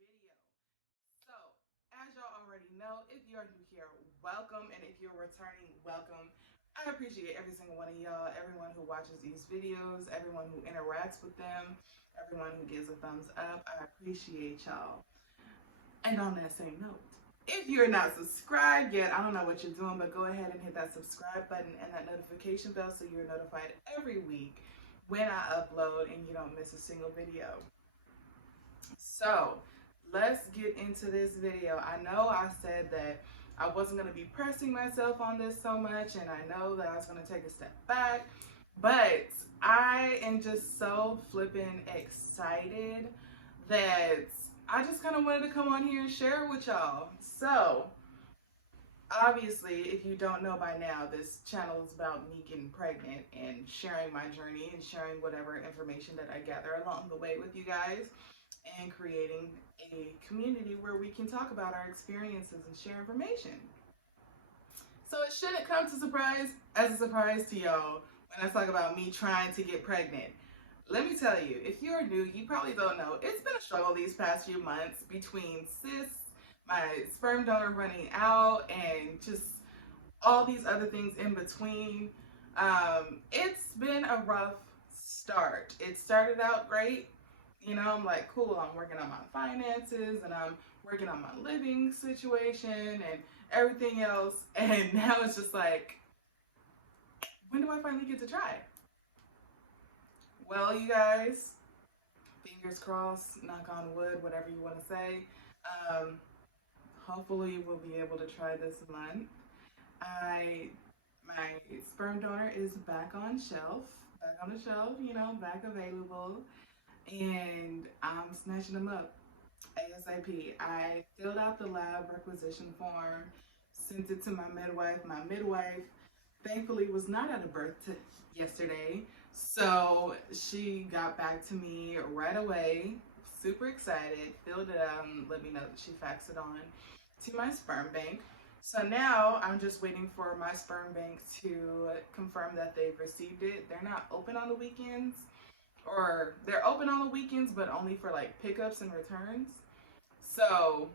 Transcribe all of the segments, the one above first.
video. So, as y'all already know, if you're new here, welcome, and if you're returning, welcome. I appreciate every single one of y'all, everyone who watches these videos, everyone who interacts with them, everyone who gives a thumbs up. I appreciate y'all. And on that same note, if you're not subscribed yet, I don't know what you're doing, but go ahead and hit that subscribe button and that notification bell so you're notified every week when I upload and you don't miss a single video. So let's get into this video. I know I said that I wasn't going to be pressing myself on this so much, and I know that I was going to take a step back, but I am just so flippin' excited that I just kind of wanted to come on here and share it with y'all. So, obviously, if you don't know by now, this channel is about me getting pregnant and sharing my journey and sharing whatever information that I gather along the way with you guys and creating a community where we can talk about our experiences and share information. So it shouldn't come as a surprise to y'all when I talk about me trying to get pregnant. Let me tell you, if you're new, you probably don't know, it's been a struggle these past few months between cysts, my sperm donor running out, and just all these other things in between. It's been a rough start. It started out great. I'm like, cool, I'm working on my finances and I'm working on my living situation and everything else. And now it's just like, when do I finally get to try? Well, you guys, fingers crossed, knock on wood, whatever you want to say. Um, Hopefully, we'll be able to try this month. I my sperm donor is back on the shelf, back available, and I'm snatching them up ASAP. I filled out the lab requisition form, sent it to my midwife. My midwife, thankfully, was not at a yesterday, so she got back to me right away. Super excited, filled it out, and let me know that she faxed it on to my sperm bank. So now I'm just waiting for my sperm bank to confirm that they've received it. They're not open on the weekends, or they're open on the weekends, but only for like pickups and returns. So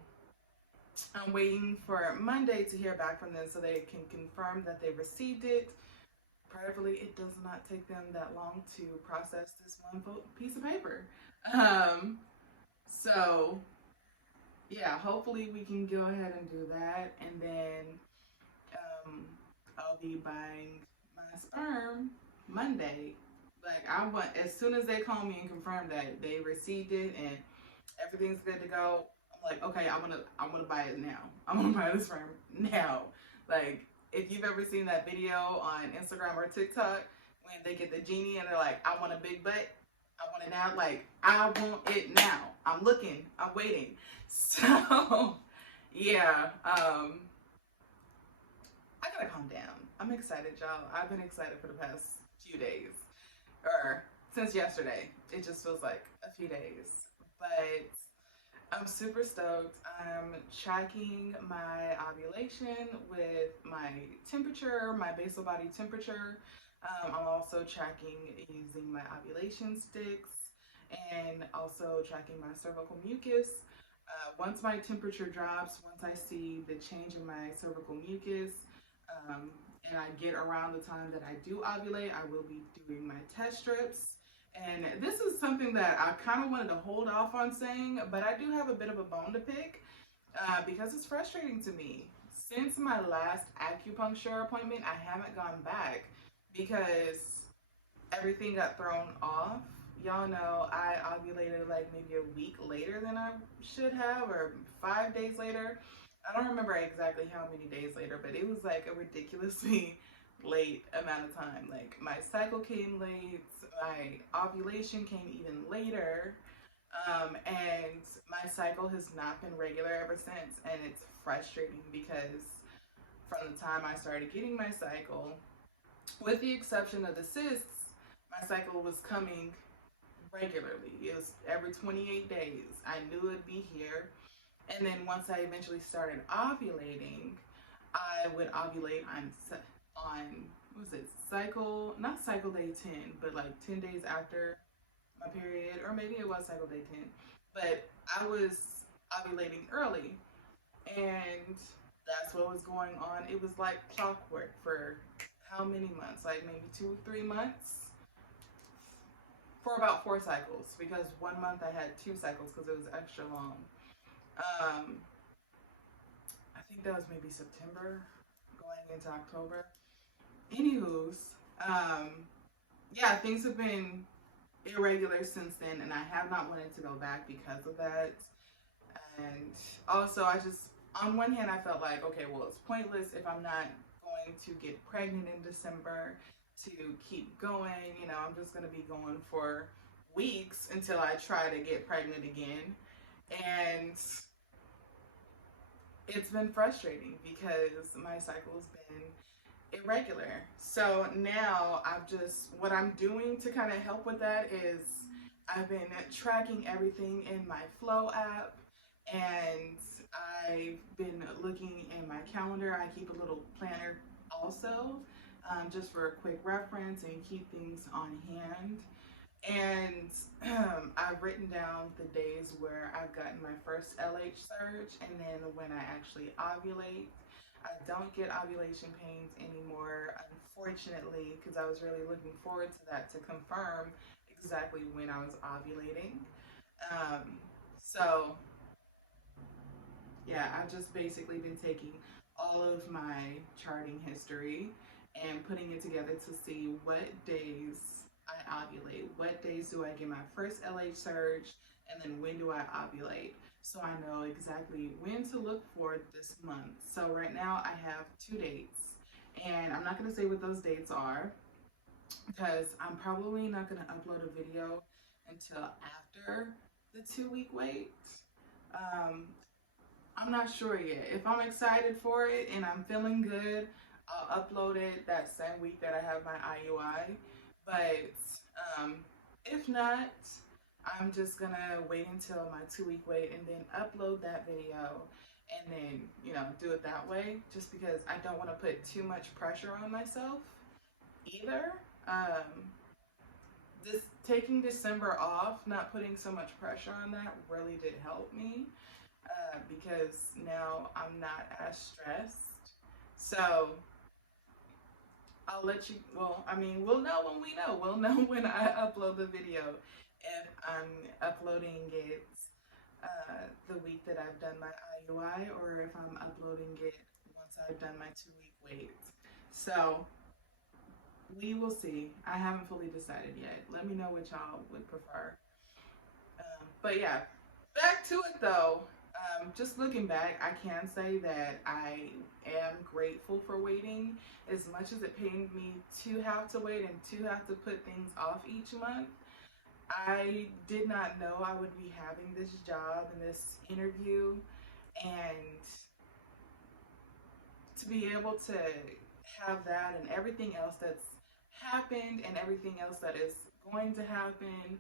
I'm waiting for Monday to hear back from them so they can confirm that they received it. Prayerfully, it does not take them that long to process this one piece of paper. Um, so yeah, hopefully we can go ahead and do that, and then um, I'll be buying my sperm Monday. Like I want, as soon as they call me and confirm that they received it and everything's good to go, I'm like, okay, I'm gonna buy it now. I'm gonna buy this sperm now. Like if you've ever seen that video on Instagram or TikTok when they get the genie and they're like, I want a big butt, I want it now. Like I want it now. I'm looking. I'm waiting. So yeah, I gotta calm down. I'm excited, y'all. I've been excited for the past few days, or since yesterday. It just feels like a few days, but I'm super stoked. I'm tracking my ovulation with my temperature, my basal body temperature. I'm also tracking using my ovulation sticks and also tracking my cervical mucus. Once my temperature drops, once I see the change in my cervical mucus, um, and I get around the time that I do ovulate, I will be doing my test strips. And this is something that I kind of wanted to hold off on saying, but I do have a bit of a bone to pick because it's frustrating to me. Since my last acupuncture appointment, I haven't gone back because everything got thrown off. Y'all know I ovulated like maybe a week later than I should have, or 5 days later. I don't remember exactly how many days later, but it was like a ridiculously late amount of time. Like my cycle came late, my ovulation came even later, and my cycle has not been regular ever since. And it's frustrating because from the time I started getting my cycle, with the exception of the cysts, my cycle was coming regularly. It was every 28 days. I knew it'd be here. And then once I eventually started ovulating, I would ovulate on what was it, cycle, not cycle day 10, but like 10 days after my period, or maybe it was cycle day 10. But I was ovulating early. And that's what was going on. It was like clockwork for how many months? Like maybe 2 or 3 months, for about 4 cycles, because one month I had 2 cycles because it was extra long. Um, I think that was maybe September going into October. Anywho's, yeah, things have been irregular since then, and I have not wanted to go back because of that. And also, I just, on one hand, I felt like, okay, well, it's pointless if I'm not going to get pregnant in December to keep going. You know, I'm just going to be going for weeks until I try to get pregnant again. And it's been frustrating because my cycle's been irregular. So now what I'm doing to kind of help with that is I've been tracking everything in my Flow app, and I've been looking in my calendar. I keep a little planner also, just for a quick reference and keep things on hand. And I've written down the days where I've gotten my first LH surge, and then when I actually ovulate. I don't get ovulation pains anymore, unfortunately, because I was really looking forward to that to confirm exactly when I was ovulating. So yeah, I've just basically been taking all of my charting history and putting it together to see what days I ovulate, what days do I get my first LH surge, and then when do I ovulate. So I know exactly when to look for this month. So right now I have 2 dates, and I'm not going to say what those dates are because I'm probably not going to upload a video until after the 2 week wait. Um, I'm not sure yet. If I'm excited for it and I'm feeling good, I'll upload it that same week that I have my IUI. But if not, I'm just gonna wait until my 2 week wait and then upload that video and then, you know, do it that way, just because I don't want to put too much pressure on myself either. This taking December off, not putting so much pressure on that, really did help me, because now I'm not as stressed. So I'll let you, well, I mean, we'll know when we know. We'll know when I upload the video, if I'm uploading it the week that I've done my IUI, or if I'm uploading it once I've done my 2 week wait. So we will see. I haven't fully decided yet. Let me know what y'all would prefer. But yeah, back to it though. Just looking back, I can say that I am grateful for waiting. As much as it pained me to have to wait and to have to put things off each month, I did not know I would be having this job and this interview, and to be able to have that and everything else that's happened and everything else that is going to happen,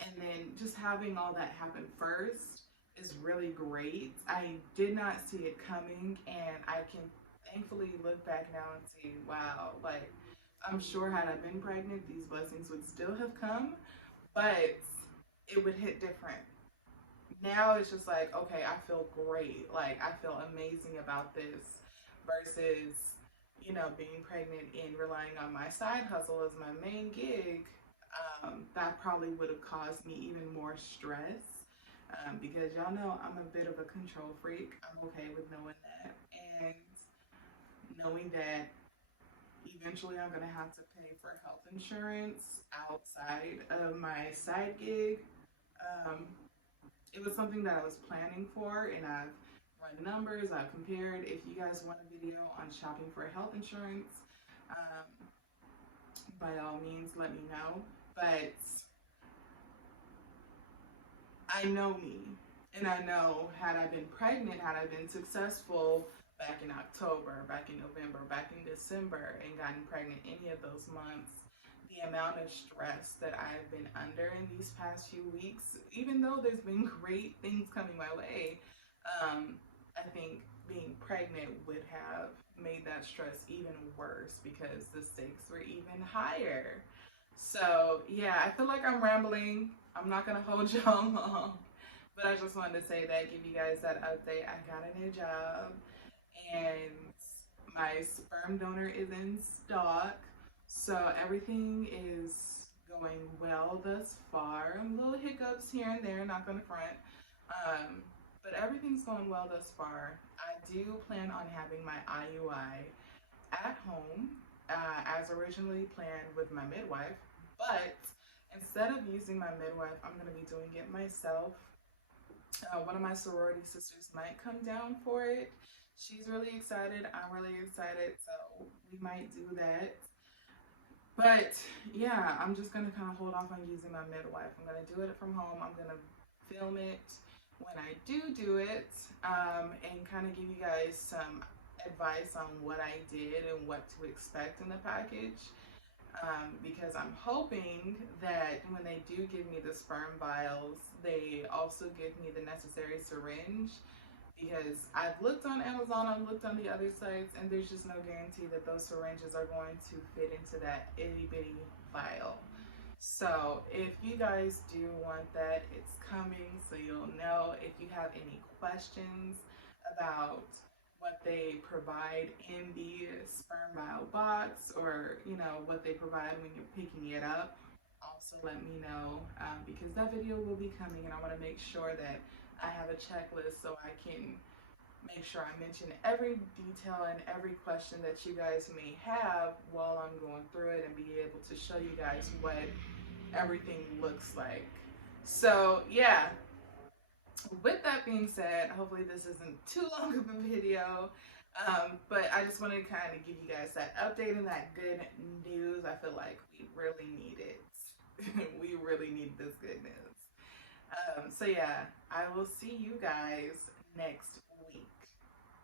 and then just having all that happen first is really great. I did not see it coming, and I can thankfully look back now and see, wow, like, I'm sure had I been pregnant, these blessings would still have come, but it would hit different. Now it's just like, okay, I feel great. Like, I feel amazing about this versus, you know, being pregnant and relying on my side hustle as my main gig. That probably would have caused me even more stress, because y'all know I'm a bit of a control freak. I'm okay with knowing that, and knowing that eventually I'm gonna have to pay for health insurance outside of my side gig. Um, it was something that I was planning for, and I've run numbers, I've compared. If you guys want a video on shopping for health insurance, by all means, let me know. But I know me, and I know, had I been pregnant, had I been successful back in October, back in November, back in December, and gotten pregnant any of those months, the amount of stress that I've been under in these past few weeks, even though there's been great things coming my way, I think being pregnant would have made that stress even worse because the stakes were even higher. So yeah, I feel like I'm rambling. I'm not gonna hold y'all long, But I just wanted to say that, give you guys that update. I got a new job, and my sperm donor is in stock. So everything is going well thus far. Little hiccups here and there, not gonna front. Um, but everything's going well thus far. I do plan on having my IUI at home, as originally planned with my midwife. But instead of using my midwife, I'm going to be doing it myself. One of my sorority sisters might come down for it. She's really excited. I'm really excited. So we might do that. But yeah, I'm just going to kind of hold off on using my midwife. I'm going to do it from home. I'm going to film it when I do it, and kind of give you guys some advice on what I did and what to expect in the package. Because I'm hoping that when they do give me the sperm vials, they also give me the necessary syringe. Because I've looked on Amazon, I've looked on the other sites, and there's just no guarantee that those syringes are going to fit into that itty bitty vial. So if you guys do want that, it's coming, so you'll know. If you have any questions about what they provide in the sperm vial box, or what they provide when you're picking it up, also let me know, because that video will be coming, and I want to make sure that I have a checklist so I can make sure I mention every detail and every question that you guys may have while I'm going through it, and be able to show you guys what everything looks like. So yeah, with that being said, hopefully this isn't too long of a video, but I just wanted to kind of give you guys that update and that good news. I feel like we really need it. We really need this good news. So yeah, I will see you guys next week.